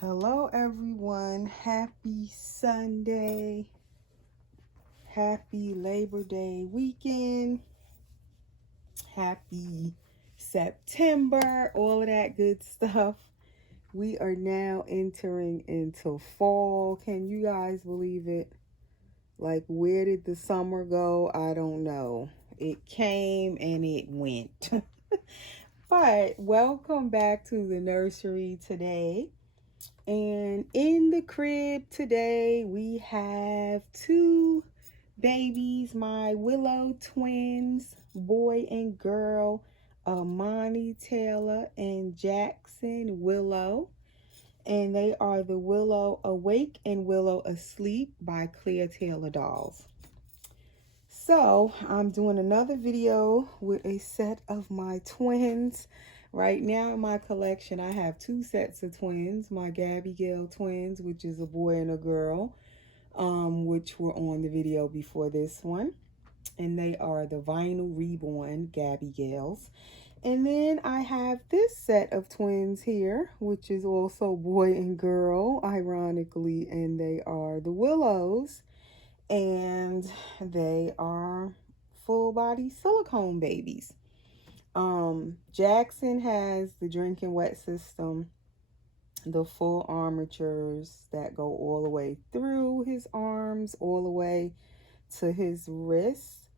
Hello everyone, happy Sunday, happy Labor Day weekend, happy September, all of that good stuff. We are now entering into fall. Can you guys believe it? Like, where did the summer go? I don't know. It came and it went. But welcome back to the nursery today. And in the crib today, we have two babies, my Willow twins, boy and girl, Amani Taylor and Jackson Willow. And they are the Willow Awake and Willow Asleep by Claire Taylor dolls. So I'm doing another video with a set of my twins. Right now in my collection, I have two sets of twins. My Gabby Gale twins, which is a boy and a girl, which were on the video before this one. And they are the Vinyl Reborn Gabby Gales. And then I have this set of twins here, which is also boy and girl, ironically, and they are the Willows. And they are full body silicone babies. Jackson has the drinking wet system, the full armatures that go all the way through his arms, all the way to his wrists.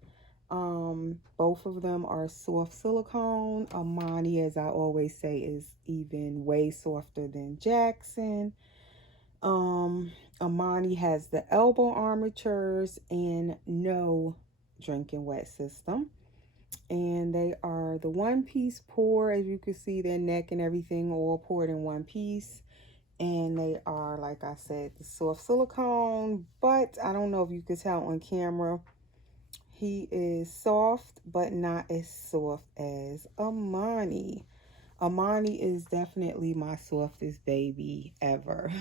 Both of them are soft silicone. Amani, as I always say, is even way softer than Jackson. Amani has the elbow armatures and no drinking wet system. And they are the one piece pour. As you can see, their neck and everything all poured in one piece. And they are, like I said, the soft silicone. But I don't know if you could tell on camera. He is soft, but not as soft as Amani. Amani is definitely my softest baby ever.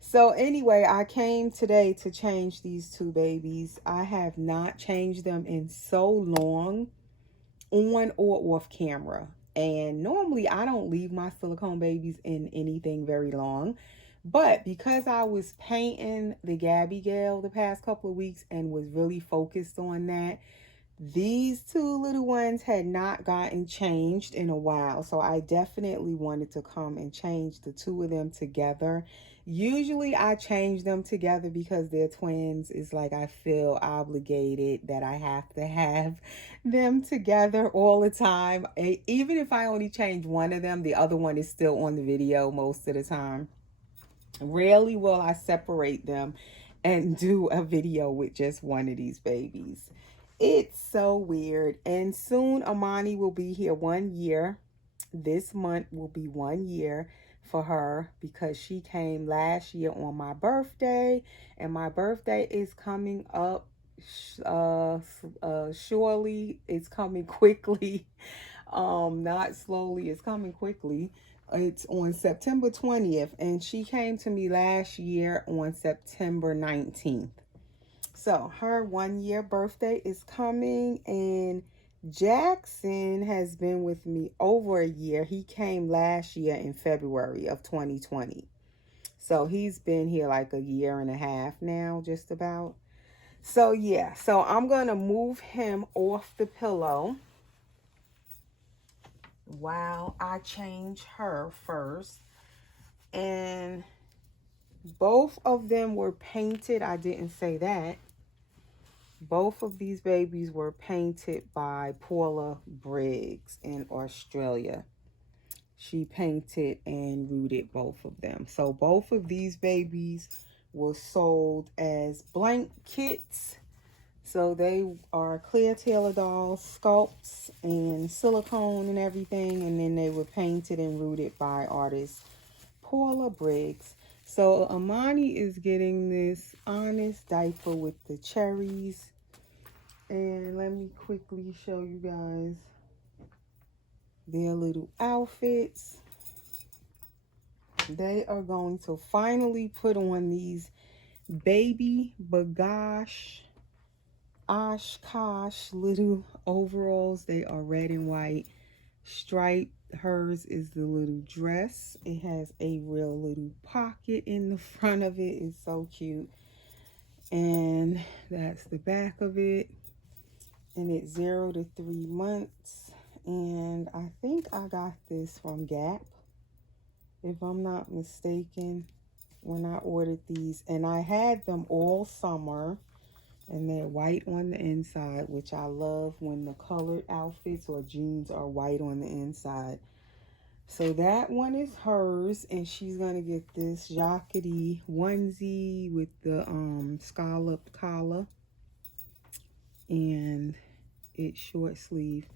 So anyway, I came today to change these two babies. I have not changed them in so long, on or off camera. And normally I don't leave my silicone babies in anything very long. But because I was painting the Gabby Gale the past couple of weeks and was really focused on that, these two little ones had not gotten changed in a while. So I definitely wanted to come and change the two of them together. Usually I change them together because they're twins. It's like I feel obligated that I have to have them together all the time. Even if I only change one of them, the other one is still on the video most of the time. Rarely will I separate them and do a video with just one of these babies. It's so weird. And soon Amani will be here 1 year. This month will be 1 year for her because she came last year on my birthday. And my birthday is coming up surely. It's coming quickly. Not slowly, it's coming quickly. It's on September 20th, and she came to me last year on September 19th. So her 1 year birthday is coming, and Jackson has been with me over a year. He came last year in February of 2020. So he's been here like a year and a half now, just about. So yeah, so I'm going to move him off the pillow while I change her first. And both of them were painted. I didn't say that. Both of these babies were painted by Paula Briggs in Australia. She painted and rooted both of them. So both of these babies were sold as blank kits. So they are Claire Taylor dolls, sculpts, and silicone and everything. And then they were painted and rooted by artist Paula Briggs. So Amani is getting this Honest diaper with the cherries. And let me quickly show you guys their little outfits. They are going to finally put on these baby bagash Oshkosh little overalls. They are red and white, striped hers is the little dress. It has a real little pocket in the front of it. It's so cute. And that's the back of it. And it's 0 to 3 months. And I think I got this from Gap, if I'm not mistaken, when I ordered these. And I had them all summer. And they're white on the inside, which I love when the colored outfits or jeans are white on the inside. So that one is hers, and she's gonna get this jockety onesie with the scalloped collar, and it's short sleeve.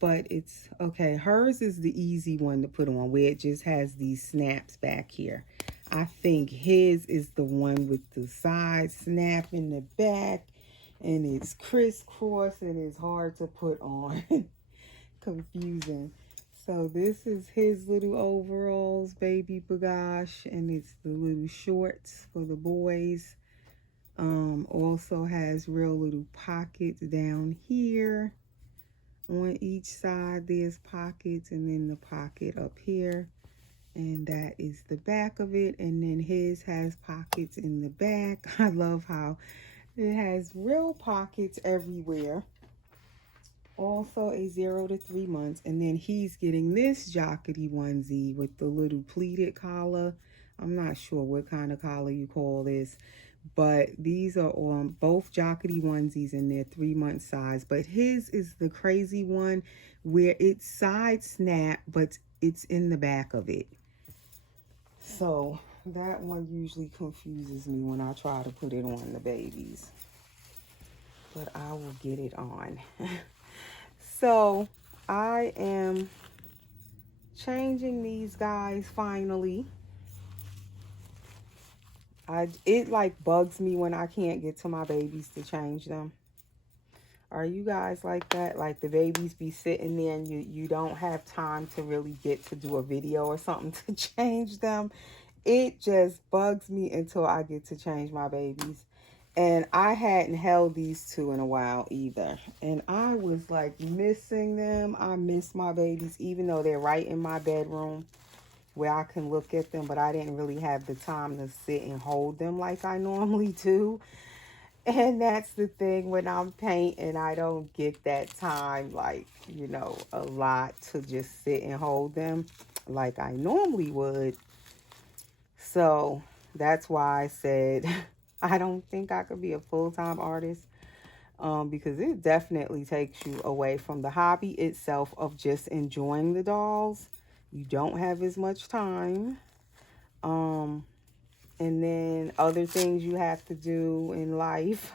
But it's okay. Hers is the easy one to put on, where it just has these snaps back here. I think his is the one with the side snap in the back, and it's crisscross and it's hard to put on. Confusing. So this is his little overalls, baby bagage, and it's the little shorts for the boys. Also has real little pockets down here. On each side there's pockets, and then the pocket up here, and that is the back of it. And then his has pockets in the back. I love how it has real pockets everywhere. Also a 0 to 3 months. And then he's getting this jockety onesie with the little pleated collar. I'm not sure what kind of collar you call this, but these are on both jockety onesies in their 3-month size. But his is the crazy one where it's side snap, but it's in the back of it. So that one usually confuses me when I try to put it on the babies, but I will get it on. So I am changing these guys finally. It like bugs me when I can't get to my babies to change them. Are you guys like that? Like the babies be sitting there and you don't have time to really get to do a video or something to change them. It just bugs me until I get to change my babies. And I hadn't held these two in a while either. And I was like missing them. I miss my babies, even though they're right in my bedroom where I can look at them. But I didn't really have the time to sit and hold them like I normally do. And that's the thing, when I'm painting, I don't get that time, like, you know, a lot to just sit and hold them like I normally would. So that's why I said I don't think I could be a full-time artist, because it definitely takes you away from the hobby itself of just enjoying the dolls. You don't have as much time. And then other things you have to do in life.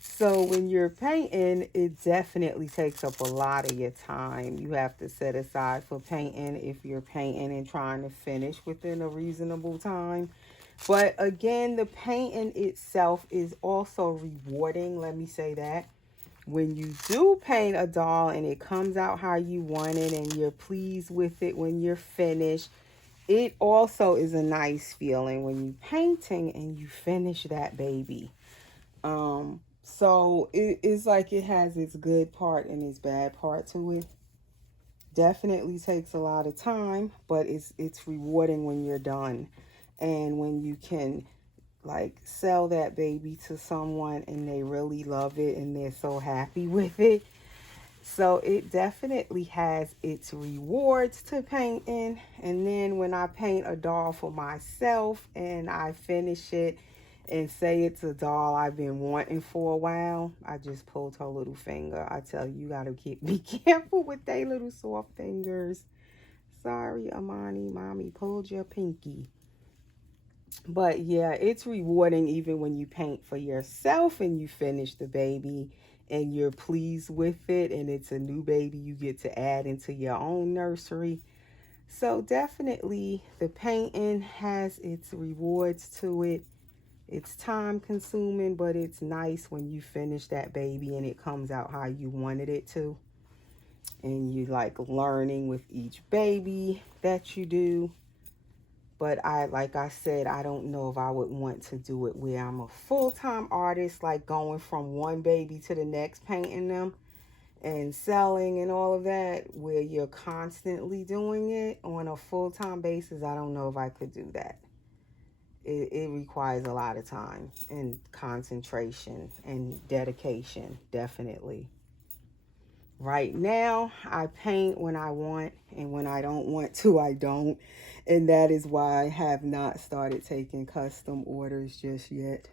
So when you're painting, it definitely takes up a lot of your time. You have to set aside for painting if you're painting and trying to finish within a reasonable time. But again, the painting itself is also rewarding. Let me say that. When you do paint a doll and it comes out how you want it and you're pleased with it when you're finished, it also is a nice feeling when you're painting and you finish that baby. So it's like it has its good part and its bad part to it. Definitely takes a lot of time, but it's rewarding when you're done. And when you can like sell that baby to someone and they really love it and they're so happy with it. So it definitely has its rewards to painting. And then when I paint a doll for myself and I finish it and say it's a doll I've been wanting for a while, I just pulled her little finger. I tell you, you gotta be careful with they little soft fingers. Sorry, Amani, mommy pulled your pinky. But yeah, it's rewarding even when you paint for yourself and you finish the baby and you're pleased with it and it's a new baby you get to add into your own nursery. So definitely the painting has its rewards to it. It's time consuming, but it's nice when you finish that baby and it comes out how you wanted it to. And you like learning with each baby that you do. But like I said, I don't know if I would want to do it where I'm a full-time artist, like going from one baby to the next, painting them. and selling and all of that, where you're constantly doing it on a full-time basis, I don't know if I could do that. It requires a lot of time and concentration and dedication, definitely. Right now, I paint when I want, and when I don't want to, I don't. And that is why I have not started taking custom orders just yet.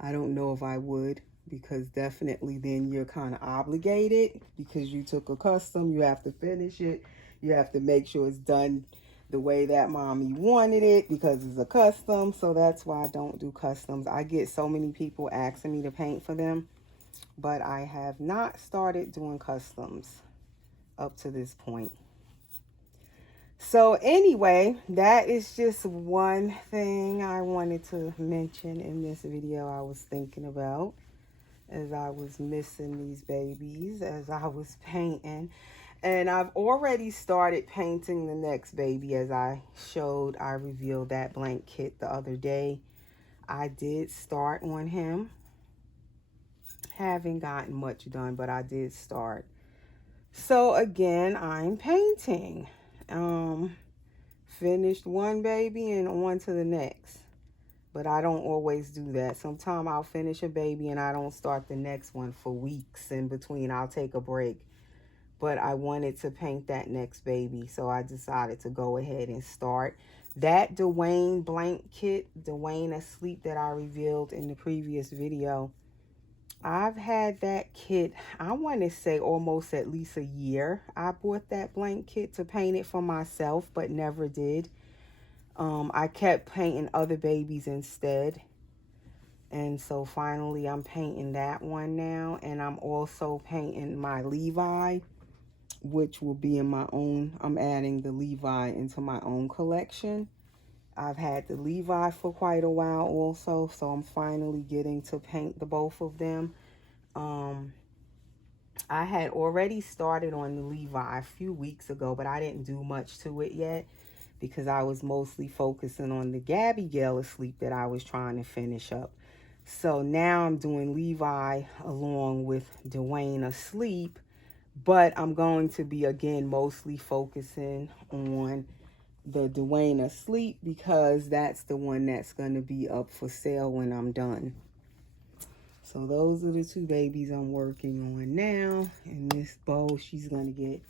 I don't know if I would, because definitely then you're kind of obligated, because you took a custom, you have to finish it. You have to make sure it's done the way that mommy wanted it, because it's a custom. So that's why I don't do customs. I get so many people asking me to paint for them, but I have not started doing customs up to this point. So anyway, that is just one thing I wanted to mention in this video I was thinking about as I was missing these babies, as I was painting. And I've already started painting the next baby, as I revealed that blank kit the other day. I did start on him. Haven't gotten much done, but I did start. So again, I'm painting. Finished one baby and on to the next. But I don't always do that. Sometimes I'll finish a baby and I don't start the next one for weeks in between. I'll take a break. But I wanted to paint that next baby, so I decided to go ahead and start. That Dwayne blank kit, Dwayne Asleep, that I revealed in the previous video, I've had that kit, I want to say almost at least a year. I bought that blank kit to paint it for myself, but never did. I kept painting other babies instead. And so finally I'm painting that one now. And I'm also painting my Levi, which will be in my own. I'm adding the Levi into my own collection. I've had the Levi for quite a while also, so I'm finally getting to paint the both of them. I had already started on the Levi a few weeks ago, but I didn't do much to it yet because I was mostly focusing on the Abigail Asleep that I was trying to finish up. So now I'm doing Levi along with Dwayne Asleep, but I'm going to be again mostly focusing on the Dwayne Asleep because that's the one that's going to be up for sale when I'm done. So those are the two babies I'm working on now. And this bow, she's going to get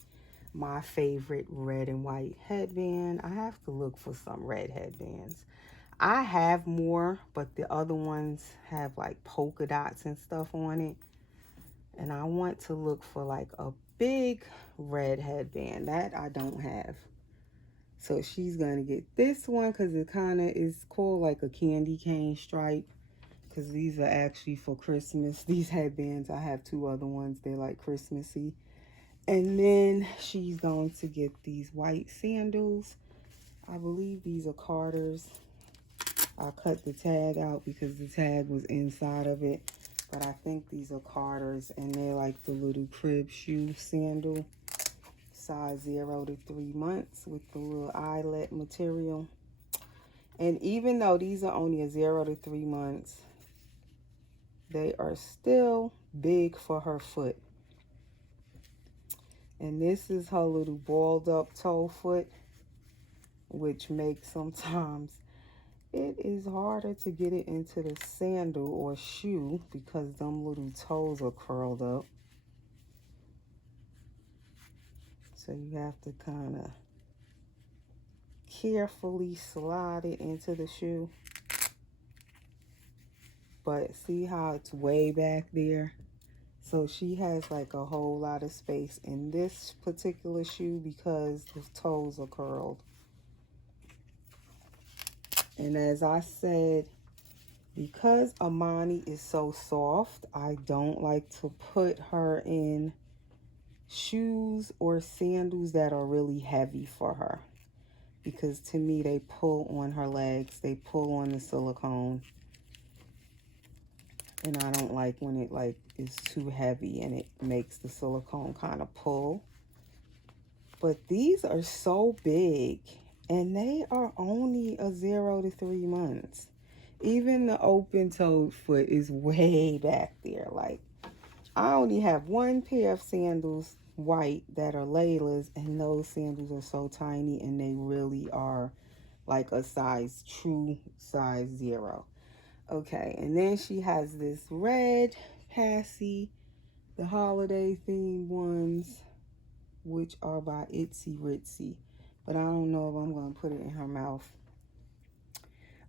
my favorite red and white headband. I have to look for some red headbands. I have more, but the other ones have like polka dots and stuff on it. And I want to look for like a big red headband that I don't have. So she's going to get this one because it kind of is called like a candy cane stripe. Because these are actually for Christmas. These headbands, I have two other ones. They're like Christmassy. And then she's going to get these white sandals. I believe these are Carter's. I cut the tag out because the tag was inside of it. But I think these are Carter's. And they're like the little crib shoe sandal. Size 0 to 3 months with the little eyelet material. And even though these are only a 0 to 3 months, they are still big for her foot. And this is her little balled up toe foot, which makes sometimes it is harder to get it into the sandal or shoe because them little toes are curled up. So you have to kind of carefully slide it into the shoe. But see how it's way back there? So she has like a whole lot of space in this particular shoe because the toes are curled. And as I said, because Amani is so soft, I don't like to put her in shoes or sandals that are really heavy for her. Because to me, they pull on her legs. They pull on the silicone. And I don't like when it like is too heavy and it makes the silicone kind of pull. But these are so big and they are only a 0 to 3 months. Even the open-toed foot is way back there. Like, I only have one pair of sandals, white, that are Layla's, and those sandals are so tiny, and they really are like a true size 0. Okay, and then she has this red passy, the holiday themed ones, which are by Itsy Ritzy. But I don't know if I'm going to put it in her mouth.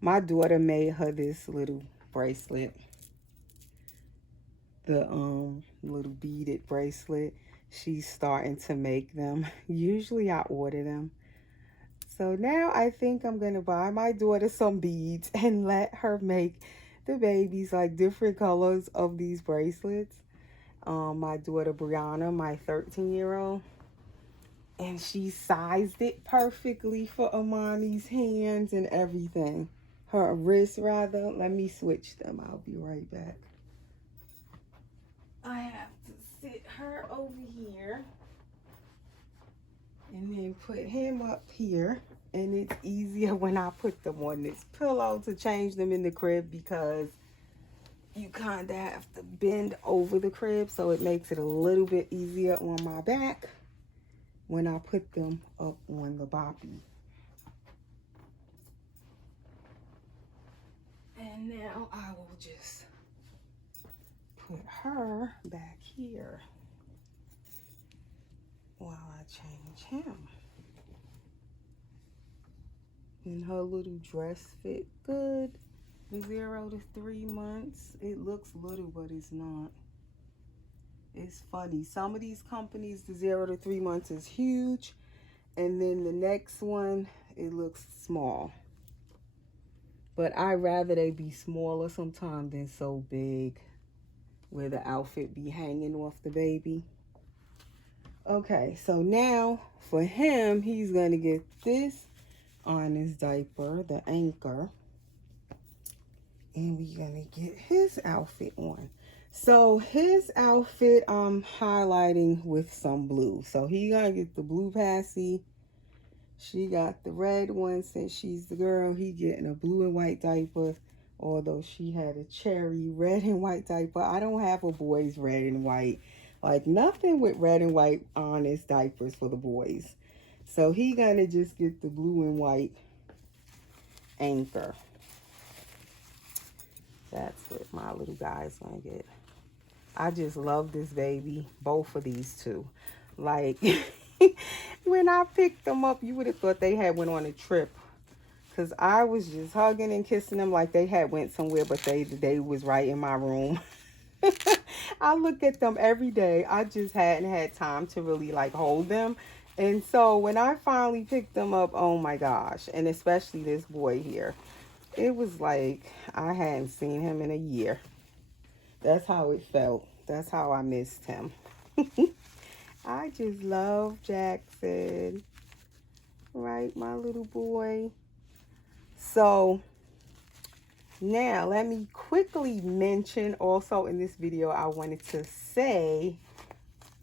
My daughter made her this little bracelet. The little beaded bracelet. She's starting to make them. Usually I order them. So now I think I'm going to buy my daughter some beads and let her make the babies like different colors of these bracelets. My daughter Brianna, my 13-year-old, and she sized it perfectly for Amani's hands and everything. Her wrist, rather. Let me switch them. I'll be right back. I have to sit her over here and then put him up here. And it's easier when I put them on this pillow to change them in the crib, because you kind of have to bend over the crib, so it makes it a little bit easier on my back when I put them up on the boppy. And now I will just put her back here while I change him. And her little dress fit good. 0 to 3 months. It looks little, but it's not. It's funny. Some of these companies, the 0 to 3 months is huge. And then the next one, it looks small. But I'd rather they be smaller sometimes than so big, where the outfit be hanging off the baby. Okay, so now for him, he's going to get this on his diaper, the anchor. And we're going to get his outfit on. So his outfit I'm highlighting with some blue. So he going to get the blue passy. She got the red one since she's the girl. He getting a blue and white diaper. Although she had a cherry red and white diaper. I don't have a boy's red and white. Like nothing with red and white honest diapers for the boys. So he gonna just get the blue and white anchor. That's what my little guy's gonna get. I just love this baby. Both of these two. Like when I picked them up, you would have thought they had went on a trip. Because I was just hugging and kissing them like they had went somewhere, but they was right in my room. I look at them every day. I just hadn't had time to really like hold them. And so when I finally picked them up, oh my gosh. And especially this boy here. It was like I hadn't seen him in a year. That's how it felt. That's how I missed him. I just love Jackson. Right, my little boy. So now let me quickly mention also in this video, I wanted to say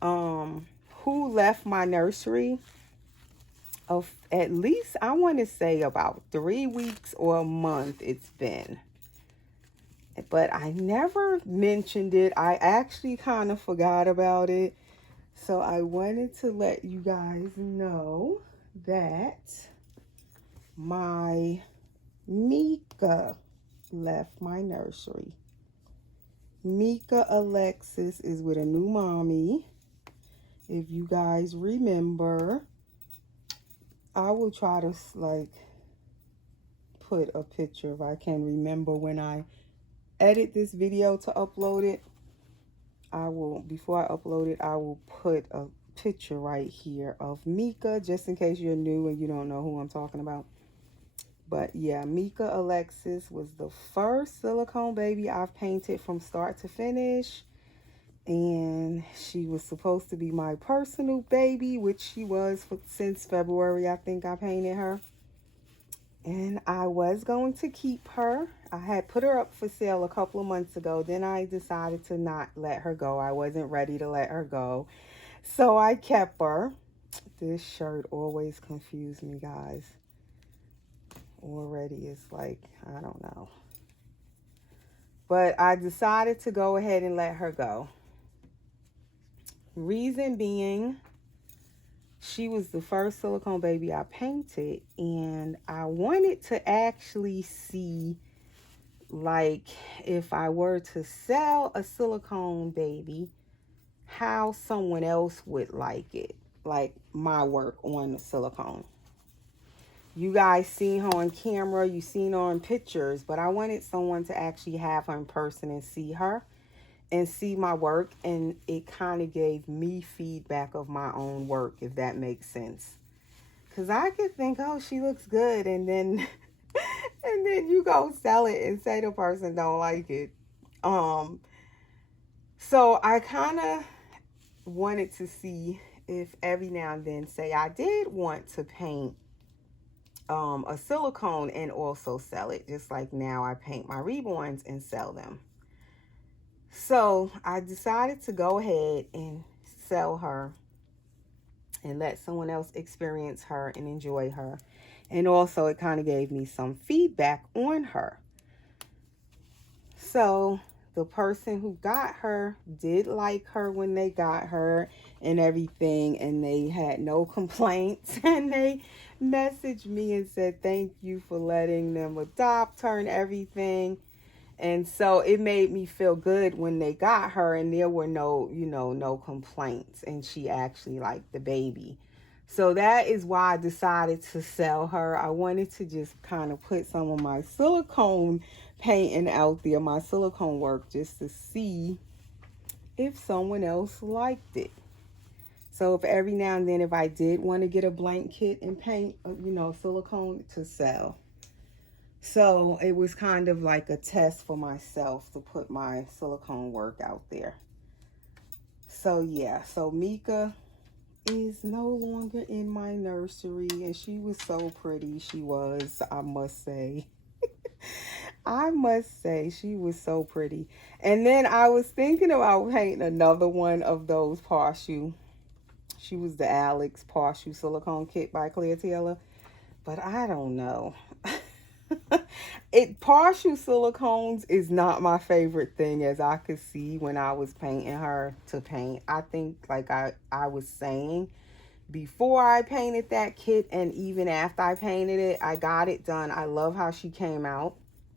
who left my nursery. Of at least I want to say about 3 weeks or a month it's been. But I never mentioned it. I actually kind of forgot about it. So I wanted to let you guys know that my Mika left my nursery. Mika Alexis is with a new mommy. If you guys remember, I will try to like put a picture if I can remember when I edit this video to upload it. I will, before I upload it, I will put a picture right here of Mika, just in case you're new and you don't know who I'm talking about. But yeah, Mika Alexis was the first silicone baby I've painted from start to finish. And she was supposed to be my personal baby, which she was since February, I think I painted her. And I was going to keep her. I had put her up for sale a couple of months ago. Then I decided to not let her go. I wasn't ready to let her go. So I kept her. This shirt always confused me, guys. Already it's like, I don't know. But I decided to go ahead and let her go. Reason being, she was the first silicone baby I painted, and I wanted to actually see, like, if I were to sell a silicone baby, how someone else would like it, like my work on the silicone. You guys seen her on camera, you seen her on pictures, but I wanted someone to actually have her in person and see her and see my work, and it kind of gave me feedback of my own work, if that makes sense. Because I could think, oh, she looks good, and then and then you go sell it and say the person don't like it. So I kind of wanted to see if every now and then, say I did want to paint a silicone and also sell it, just like now I paint my reborns and sell them. So I decided to go ahead and sell her and let someone else experience her and enjoy her. And also it kind of gave me some feedback on her. So the person who got her did like her when they got her and everything, and they had no complaints, and they messaged me and said thank you for letting them adopt her and everything. And so it made me feel good when they got her, and there were no complaints, and she actually liked the baby. So that is why I decided to sell her. I wanted to just kind of put some of my silicone painting out there, my silicone work, just to see if someone else liked it. So if every now and then, if I did want to get a blank kit and paint, silicone to sell. So it was kind of like a test for myself to put my silicone work out there. So yeah, so Mika is no longer in my nursery, and she was so pretty. She was, I must say. I must say, she was so pretty. And then I was thinking about painting another one of those Parshu. She was the Alex Parshu silicone kit by Claire Taylor. But I don't know. Partial silicones is not my favorite thing, as I could see when I was painting her to paint. I think, like I was saying, before I painted that kit and even after I painted it, I got it done. I love how she came out.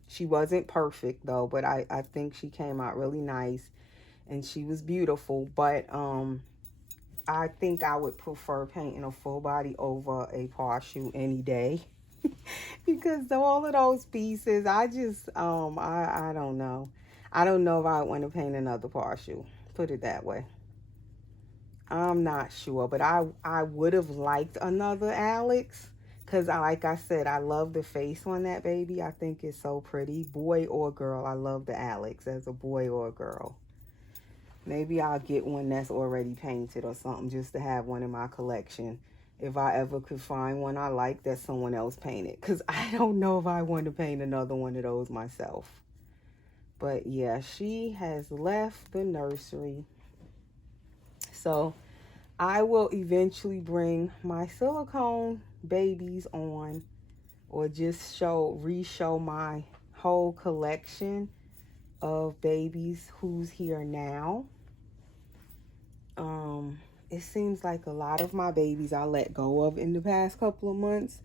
She wasn't perfect though, but I think she came out really nice, and she was beautiful. But I think I would prefer painting a full body over a partial any day. Because all of those pieces, I just I don't know. I don't know if I want to paint another partial. Put it that way. I'm not sure, but I would have liked another Alex, because like I said, I love the face on that baby. I think it's so pretty. Boy or girl, I love the Alex as a boy or a girl. Maybe I'll get one that's already painted or something, just to have one in my collection. If I ever could find one I like that someone else painted. Because I don't know if I want to paint another one of those myself. But yeah, she has left the nursery. So I will eventually bring my silicone babies on, or just re-show my whole collection of babies who's here now. It seems like a lot of my babies I let go of in the past couple of months,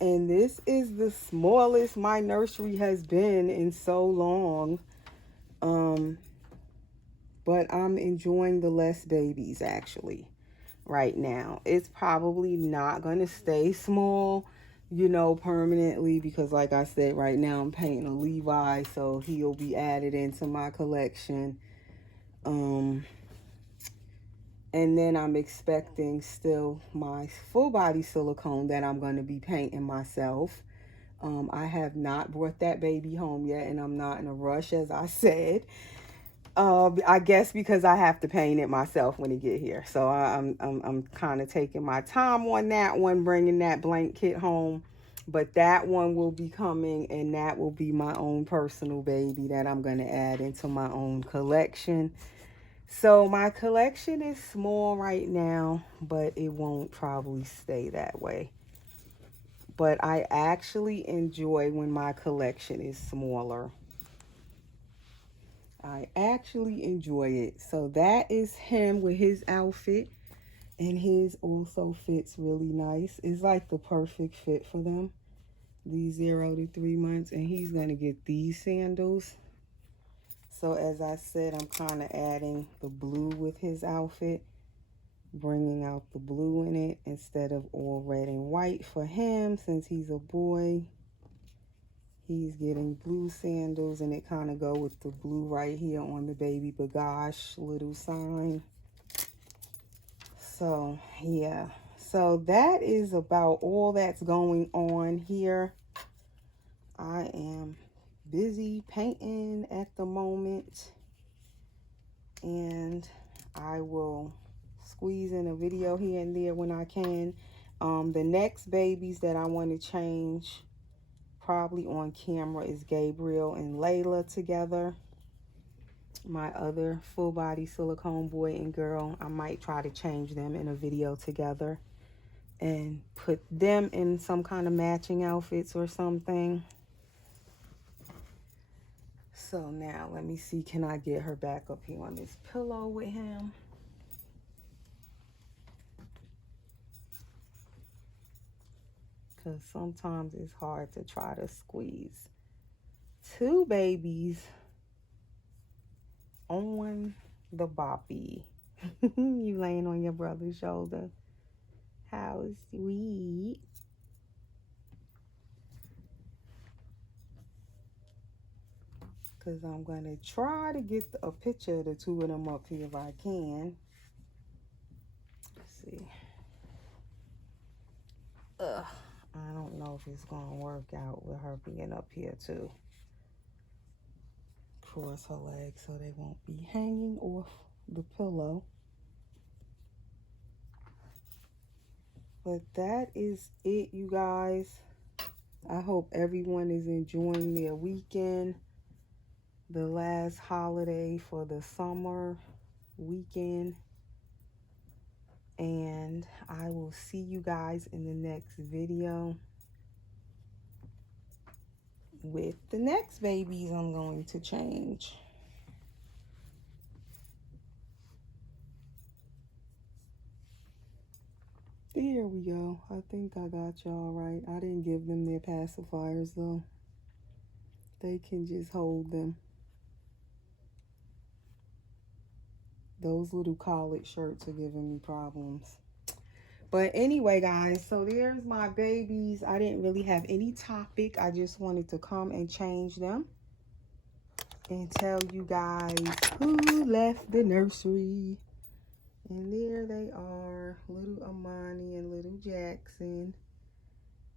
and this is the smallest my nursery has been in so long. But I'm enjoying the less babies actually right now. It's probably not going to stay small, permanently, because like I said, right now I'm painting a Levi, so he'll be added into my collection. And then I'm expecting still my full body silicone that I'm going to be painting myself. I have not brought that baby home yet, and I'm not in a rush, as I said. I guess because I have to paint it myself when it get here. So I'm kind of taking my time on that one, bringing that blank kit home. But that one will be coming, and that will be my own personal baby that I'm going to add into my own collection. So my collection is small right now, but it won't probably stay that way. But I actually enjoy when my collection is smaller. I actually enjoy it. So that is him with his outfit. And his also fits really nice. It's like the perfect fit for them. These 0 to 3 months. And he's going to get these sandals. So as I said, I'm kind of adding the blue with his outfit. Bringing out the blue in it instead of all red and white for him. Since he's a boy, he's getting blue sandals. And it kind of go with the blue right here on the baby bagash little sign. So, yeah. So, that is about all that's going on here. I am busy painting at the moment. And I will squeeze in a video here and there when I can. The next babies that I want to change probably on camera is Gabriel and Layla together. My other full body silicone boy and girl, I might try to change them in a video together and put them in some kind of matching outfits or something. So now let me see, can I get her back up here on this pillow with him? Because sometimes it's hard to try to squeeze two babies on the boppy. You laying on your brother's shoulder. How sweet. Because I'm going to try to get a picture of the two of them up here if I can. Let's see. I don't know if it's going to work out with her being up here too. Cross her legs so they won't be hanging off the pillow. But that is it, you guys. I hope everyone is enjoying their weekend. The last holiday for the summer weekend. And I will see you guys in the next video with the next babies I'm going to change. There we go. I think I got y'all right. I didn't give them their pacifiers though. They can just hold them. Those little collared shirts are giving me problems. But anyway, guys, so there's my babies. I didn't really have any topic. I just wanted to come and change them and tell you guys who left the nursery. And there they are, little Amani and little Jackson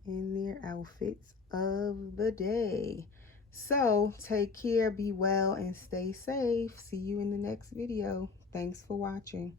in their outfits of the day. So take care, be well, and stay safe. See you in the next video. Thanks for watching.